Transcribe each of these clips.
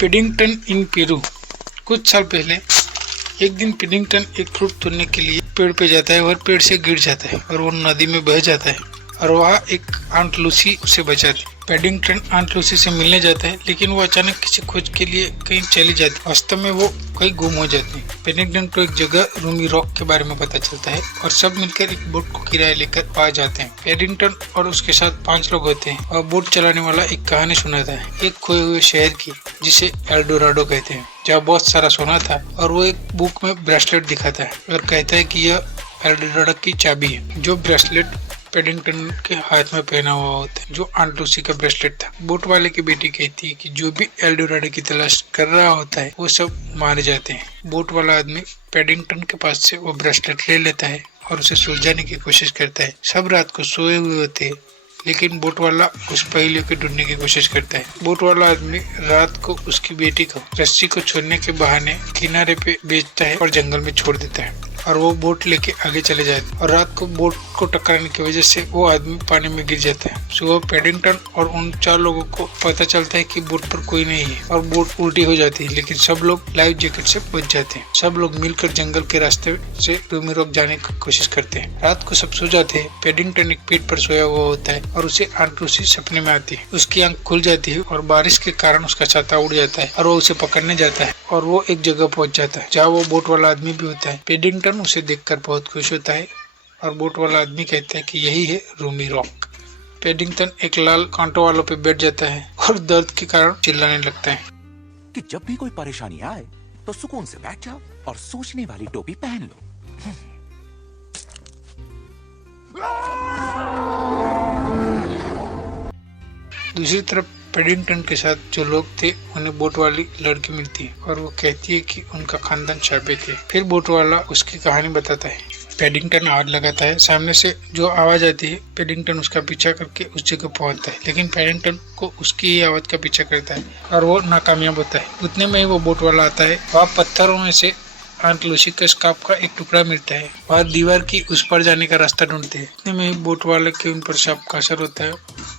Paddington इन Peru. कुछ साल पहले एक दिन पेडिंगटन एक फ्रूट तोड़ने के लिए पेड़ पे जाता है और पेड़ से गिर जाता है और वो नदी में बह जाता है और वहाँ एक आंट लूसी उसे बचाती है। पेडिंगटन आंट लूसी से मिलने जाता है, लेकिन वो अचानक किसी खोज के लिए कहीं चली जाती है। वास्तव में वो कहीं गुम हो जाती है। पेडिंगटन को एक जगह रूमी रॉक के बारे में पता चलता है और सब मिलकर एक बोट को किराए लेकर वहाँ जाते हैं। पेडिंगटन और उसके साथ 5 लोग होते हैं और बोट चलाने वाला एक कहानी सुनाता है एक खोए हुए शहर की, जिसे एल्डोराडो कहते हैं, जहाँ बहुत सारा सोना था। और वो एक बुक में ब्रेसलेट दिखाता है और कहता है कि यह एल्डोराडो की चाबी है। जो ब्रेसलेट पेडिंगटन के हाथ में पहना हुआ होता है, जो आंट लूसी का ब्रेसलेट था। बोट वाले की बेटी कहती है कि जो भी एल्डोराडो की तलाश कर रहा होता है वो सब मारे जाते हैं। बोट वाला आदमी पेडिंगटन के पास से वो ब्रेसलेट ले लेता है और उसे सुलझाने की कोशिश करता है। सब रात को सोए हुए होते हैं, लेकिन बोट वाला उस पहेलियों को ढूंढने की कोशिश करता है। बोट वाला आदमी रात को उसकी बेटी को रस्सी को छोड़ने के बहाने किनारे पे बेचता है और जंगल में छोड़ देता है और वो बोट लेके आगे चले जाते हैं। और रात को बोट को टकराने की वजह से वो आदमी पानी में गिर जाता है। सुबह पेडिंगटन और उन 4 लोगों को पता चलता है कि बोट पर कोई नहीं है और बोट उल्टी हो जाती है, लेकिन सब लोग लाइफ जैकेट से बच जाते हैं। सब लोग मिलकर जंगल के रास्ते से रूमी रॉक जाने की कोशिश करते हैं। रात को सब सो जाते हैं। पेडिंगटन एक पेड़ पर सोया हुआ होता है और उसे आंट लूसी सपने में आती है। उसकी आंख खुल जाती है और बारिश के कारण उसका छाता उड़ जाता है और वो उसे पकड़ने जाता है और वो एक जगह पहुंच जाता है जहाँ वो बोट वाला आदमी भी होता है। पेडिंगटन उसे देखकर बहुत खुश होता है और बोट वाला आदमी कहता है कि यही है रूमी रॉक। पेडिंगटन एक लाल कांटों वालों पे बैठ जाता है और दर्द के कारण चिल्लाने लगता है कि जब भी कोई परेशानी आए तो सुकून से बैठ जाओ और सोचने वाली टोपी पहन लो। दूसरी तरफ पेडिंगटन के साथ जो लोग थे उन्हें बोट वाली लड़की मिलती है और वो कहती है कि उनका खानदान शाबेक है। फिर बोट वाला उसकी कहानी बताता है। पेडिंगटन आवाज लगाता है। सामने से जो आवाज आती है, पेडिंगटन उसका पीछा करके उस जगह पहुंचता है, लेकिन पेडिंगटन को उसकी ही आवाज का पीछा करता है और वो नाकामयाब होता है। उतने में ही वो बोट वाला आता है। वहाँ पत्थरों में से आंट लूसी के स्कार्फ का एक टुकड़ा मिलता है। वह दीवार की उस पर जाने का रास्ता ढूंढते हैं। इतने में ही बोट वाले के उन पर सांप का असर होता है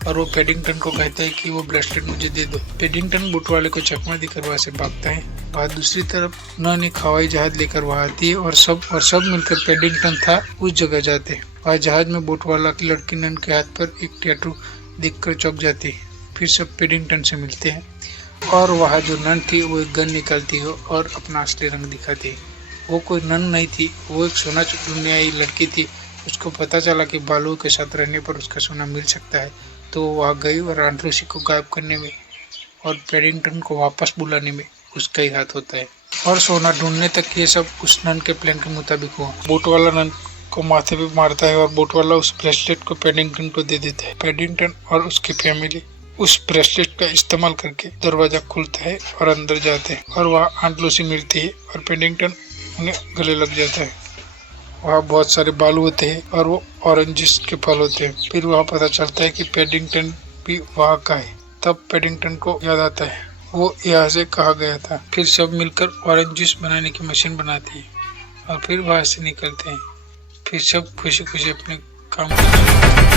और वो पेडिंगटन को कहता है कि वो ब्रेसलेट मुझे दे दो। पेडिंगटन बोट वाले को चकमा देकर वहां से भागता है। वह दूसरी तरफ उन्होंने एक हवाई जहाज लेकर वहां आती है और सब मिलकर पेडिंगटन था उस जगह जाते हैं। वह जहाज में बोट वाला की लड़की नन के हाथ पर एक टैटू देखकर चौंक जाती है। फिर सब पेडिंगटन से मिलते हैं और वहाँ जो नन थी वो एक गन निकालती है और अपना असली रंग दिखाती है। वो कोई नन नहीं थी, वो एक सोना ढूंढने आई लड़की थी। उसको पता चला कि भालू के साथ रहने पर उसका सोना मिल सकता है, तो वो वहाँ गई और आंट लूसी को गायब करने में और पेडिंगटन को वापस बुलाने में उसका ही हाथ होता है। और सोना ढूंढने तक ये सब उस नन के प्लान के मुताबिक हुआ। बोट वाला नन को माथे पे मारता है और बोट वाला उस ब्रेसलेट को पेडिंगटन को दे देता है। पेडिंगटन और उसकी फैमिली उस ब्रेसलेट का इस्तेमाल करके दरवाजा खुलता है और अंदर जाते हैं और वहाँ आंट लूसी मिलती है और पेडिंगटन उन्हें गले लग जाता है। वहाँ बहुत सारे बालू होते हैं और वो ऑरेंजेस के फल होते हैं। फिर वहाँ पता चलता है कि पेडिंगटन भी वहाँ का है। तब पेडिंगटन को याद आता है वो यहाँ से कहा गया था। फिर सब मिलकर ऑरेंज जूस बनाने की मशीन बनाती है और फिर वहाँ से निकलते हैं। फिर सब खुशी खुशी अपने काम करते हैं।